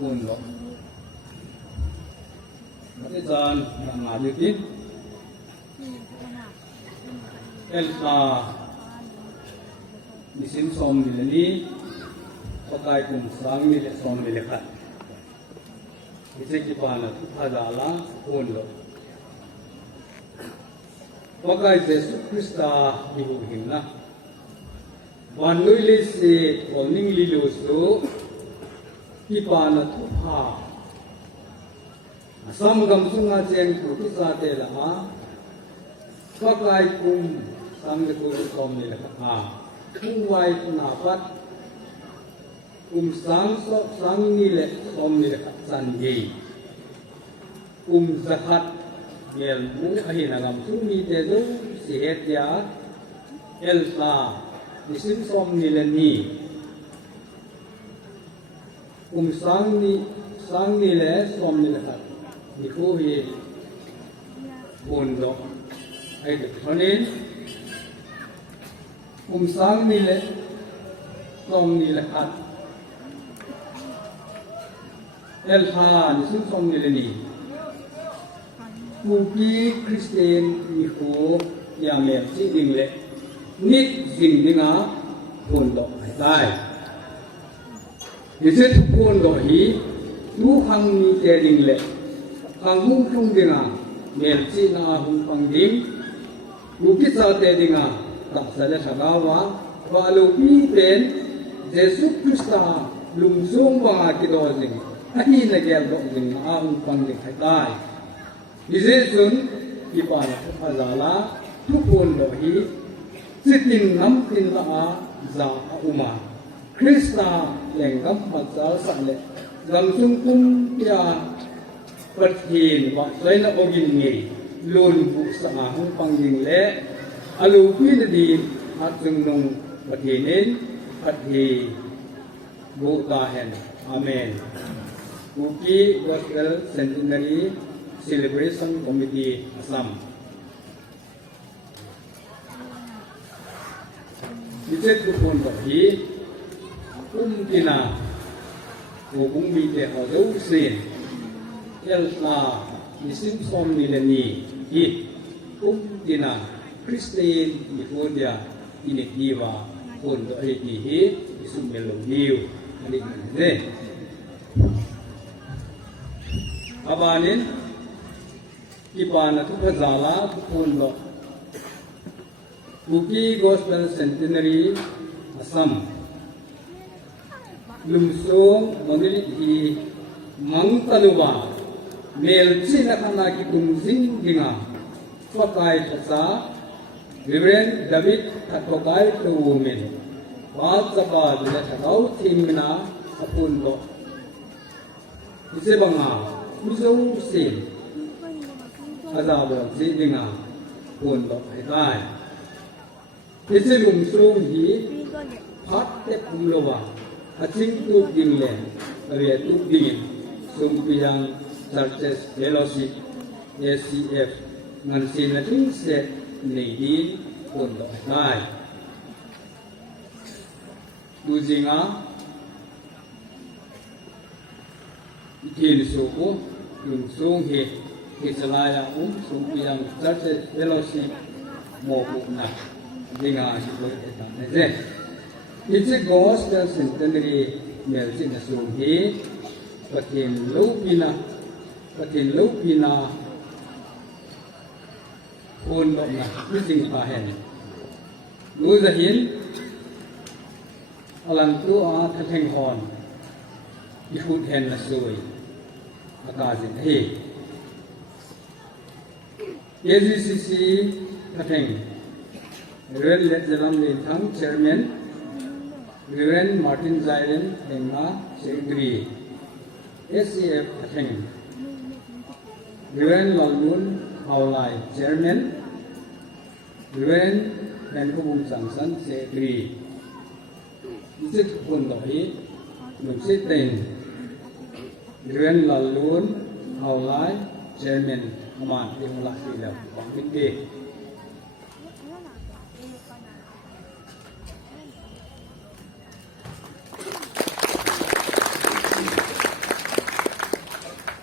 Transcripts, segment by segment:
คุณหรอกอาจารย์งานยุติเอลตาดิสินสมมิลนีปกายคุมสังมิลสมมิลขัดอิเจกิปานะทุกขดาลาคุณหรอกปกายเยซูคริสต์ดิบุหิมนะวันนุลิสิวันนิ่งลิลุสุกิปานะทุกขสัมกัมสุงอาเจนกุติสาเตละมาปกายคุมสังเกตุสมมิลขัดคุมไว้นาปัดคุมสังมิลสมมิลขัดสันเยคุมสกัดเยลมุขหินากรรมสุมีเตโดสิเหตุยาเอลตาดิสินสมมิลนีคุมสังมิลสมมิลขัดนิโคเฮบุนโดไอเด็กคนนี้คุมสังมิลสมมิลขัดเอลตาดิสินสมมิลนีผู้ที่คริสเตียนมีโคยามเล็บสิ่งดิ่งเล็กนิดสิ่งดิ่งอ่ะคนดอกให้ได้ดิฉันคนดอกฮีดูขังมีเจดิ่งเล็กขังหุ่งทุ่งดิ่งอ่ะเล็บสิ่งน่าหุ่งฟังดิ่งดูคิดสาวเจดิ่งอ่ะตักเสด็จสกาวะว่าลูกพี่เป็นเยซูคริสต์ลุงซุ่มบังอาคิดเอาสิ่งอันนี้นักเรียนดอกสิ่งน่าหุ่งฟังดิ่งให้ได้ดิเจสุนกิปานะทุกอาจาระทุกคนโดยสิทินน้ำทินละอาจาอุมาคริสตาแหล่งกำปัจจัยสังเลลำซุงคุมพิอาปฏินวัดไซน์โอกินเงยลุนบุษอาหงปังยิงเละอลูพินดีอัดจึงนงปฏิเนนปฏิบุตาเห็นอาเมนบุกีวัดเอลเซนตินารีCelebration Committee Assam. Kita tukun bagi kita, hubung kita ada usin, elsa isim som mileni, kita Kristen Yehuda ini jiwa untuk ini isim melodiu, adik ini. Abanin Kipana tu Kazala tu Pundo Buki Gospel Centenary Assam Lumsong Monili Mangtaluba Melchi Nakana Kitumzing Dinga Fakai Tasa Reverend David Tatokai to women Wazaba Letakau Timina Apundo Isebanga Muzo Sin Azab Zidinga Pundo Hai Isilum Sruhi Pat Tepulova Aching to Gimlen Area to Gim Sumpiang Churches Fellowship SCF Nansinating Set Nidin Pundo Hai Duzinga Itil Suku Sung He Kisalaya Sumpiang Churches Fellowship Mopuna Dinga Shipur Etan It's a gospel centenary Melchin Sung He Patin Lupina Pundona Missing Pahen Luzahin Alantua Tateng Horn Yahud Hen Nasui Akazin He AGCC Tateng Reverend Letzalam Lintang Chairman Reverend Martin Zairen Hengma Secretary SCF Tateng Reverend Lalmun Haulai Chairman Reverend Nankubung Samsan Secretary Isit Pundohi Nupsiten Reverend Lalmun Haulai Chairman Aman Imullah Silam Pangkiti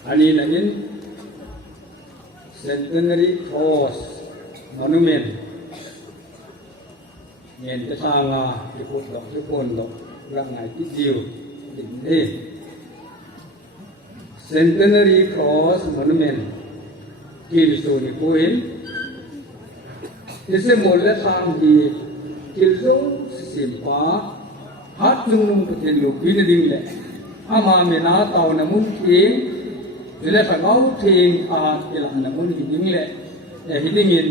Ani là in Centenary Cross Monument nhìn cái sang cái cột đó ra ngày cái diều đỉnh thế Centenary Cross Monument kil so ni koin ise molle sang di kil so simpa hat chung ko thil lu bin ding le ama me na taw na mun thing dile sa ngau thing a kila na mun ding le e hiding in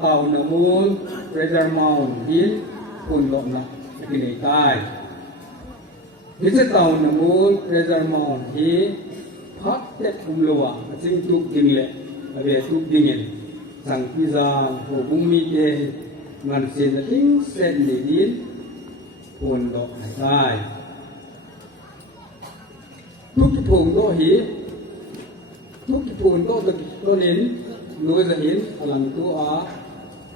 taw na mun Treasure Mount hin kun lo na kini tai ise taw na mun Treasure Mount hi phát tết cùng lúa chính tục đình lệ về tục đình sang pizza hồ bung mi tê ngàn sen là tính sen để đến hồn độ hải tai thuốc cái phồng đó hỉ thuốc cái phồng đó được đó đến nuôi ra hiến làm tu á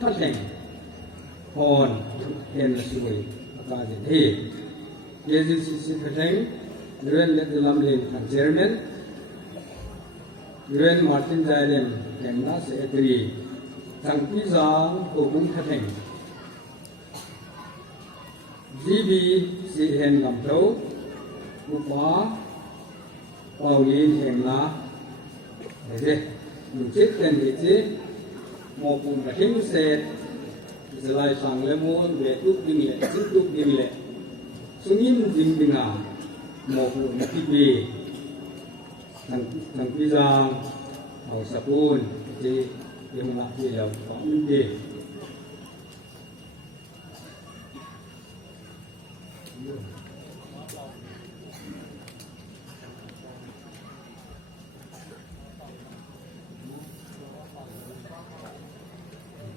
thắt thành hồn hiện là suy ta để thế Jesus is the Luyện lệ làm lên thành chairman Luyện Martin Zailen thành na secretary sang pizza của cũng thật thành GB si hen làm thấu một bá bao liên thành lá để thế một chiếc tên để thế một vùng là hình xe giờ lại sang lấy muốn về túc đình lệ tiếp tục đình lệ số nhiên đình đình à một vùng là TV thằng pizza hậu sapun thì yang nak dia có những gì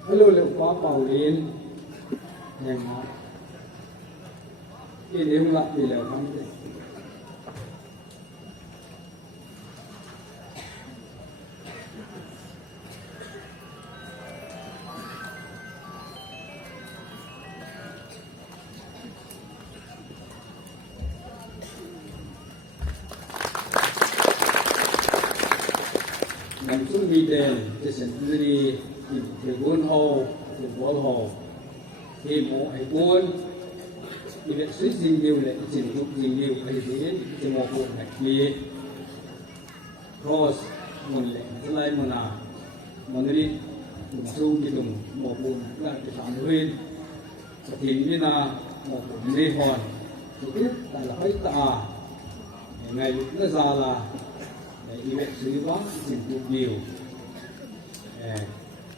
hello liệu có bảo liên nhanh hóa cái nếu lại thì là không thể nằm xuống đi đèn thì sẽ đi thì buôn hồ thì buôn hồ thì một ai buôn thì việc suy dinh điều lại chỉ được dinh điều cái gì thì một buôn này kia cross một lệ cái lại một nào một đi một số cái đồng một buôn là cái phạm huyên thì như là một buôn lê hòn thì biết là phải ta ngày nó ra là iwet seliwa simpuk diu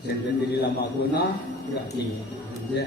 sen ben diri lama kuna gak tinggi je